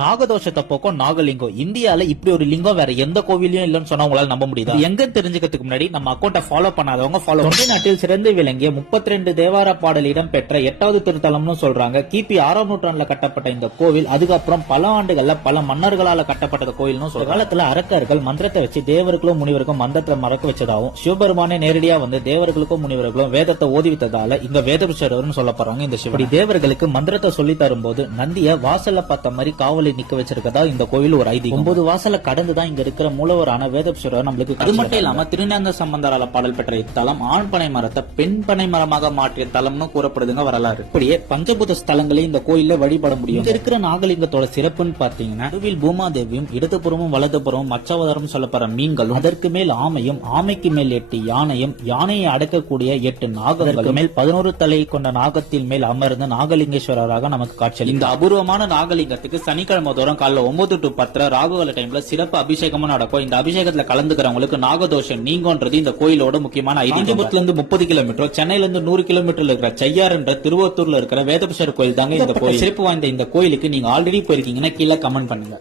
நாகதோஷத்தை போக்கும் நாகலிங்கம் இந்தியால இப்படி ஒரு லிங்கம் வேற எந்த கோவிலையும் இல்லன்னு சொன்னா உங்களால நம்ப முடியுது. எங்க தெரிஞ்சுக்கிறதுக்கு முன்னாடி நம்ம அக்கௌண்ட்டை ஃபாலோ பண்ணாதவங்க ஃபாலோ. தமிழ்நாட்டில் சிறந்து விளங்கிய 32 தேவார பாடல் இடம் பெற்ற 8வது திருத்தலம்னு சொல்றாங்க. கிபி 6ஆம் நூற்றாண்டுல கட்டப்பட்ட இந்த கோவில் அதுக்கப்புறம் பல ஆண்டுகள்ல பல மன்னர்களால கட்டப்பட்ட கோவில்னு சொல்ற காலத்துல அரக்கர்கள் மந்திரத்தை வச்சு தேவர்களும் முனிவருக்கும் மந்திரத்தை மறக்க வச்சதாகவும் சிவபெருமானே நேரடியா வந்து தேவர்களுக்கும் முனிவர்களும் வேதத்தை ஓதிவித்ததால இங்க வேதபுஷர்னு சொல்லப்படுறாங்க. இந்த சிவடி தேவர்களுக்கு மந்திரத்தை சொல்லி தரும்போது நந்திய வாசல்ல பார்த்த மாதிரி காவல் நிக்க வச்சிருக்கதா இந்த கோவில் ஒரு ஐதீகம். 9 வாசல கடந்துதான் இங்க இருக்கிற மூலவரான வேதபுஷர் நம்மளுக்கு. அது மட்டும் இல்லாம திருநந்த சம்பந்தரால பாடல் பெற்ற இத்தலம் ஆண் பனை மரத்தை பெண் பனை மரமாக மாற்றிய தலம்னு கூறப்படுதுங்க வரலாறு. இப்படியே பஞ்சபூத ஸ்தலங்களே இந்த கோயில்ல வழிபட முடியும். இங்க இருக்கிற நாகலிங்கத்தோட சிறப்புன்னு பாத்தீங்கன்னா நடுவில் பூமாதேவியும் இடதுபுறமும் வலதுபுறமும் மச்சவதாரம் சொல்லப்படுற மீன்களும் அதற்கு மேல் ஆமையும் ஆமைக்கு மேல் 8 யானையும் யானையை அடக்கக்கூடிய 8 நாகங்களுக்கு மேல் 11 தலை கொண்ட நாகத்தின் மேல் அமர்ந்து நாகலிங்கேஸ்வரராக நமக்கு காட்சி. இந்த அபூர்வமான நாகலிங்கத்துக்கு சனிக்கிழமை தோறும் காலைல 9 to 10 ராகுகால டைம்ல சிறப்பு அபிஷேகமும் நடக்கும். இந்த அபிஷேகத்துல கலந்துக்கிறவங்களுக்கு நாகதோஷம் நீங்கன்றது இந்த கோயிலோட முக்கியமான ஐதீகம். காஞ்சிபுரத்துல இருந்து 30 கிலோமீட்டர், சென்னையில இருந்து 100 கிலோமீட்டர்ல இருக்கிற செய்யார் என்ற திருவத்தூர்ல இருக்கிற வேதபுஷர் கோயில் தாங்க இந்த கோயில். சிறப்பு வாய்ந்த இந்த கோயிலுக்கு நீங்க ஆல்ரெடி போயிருக்கீங்கன்னா கீழே கமெண்ட் பண்ணுங்க.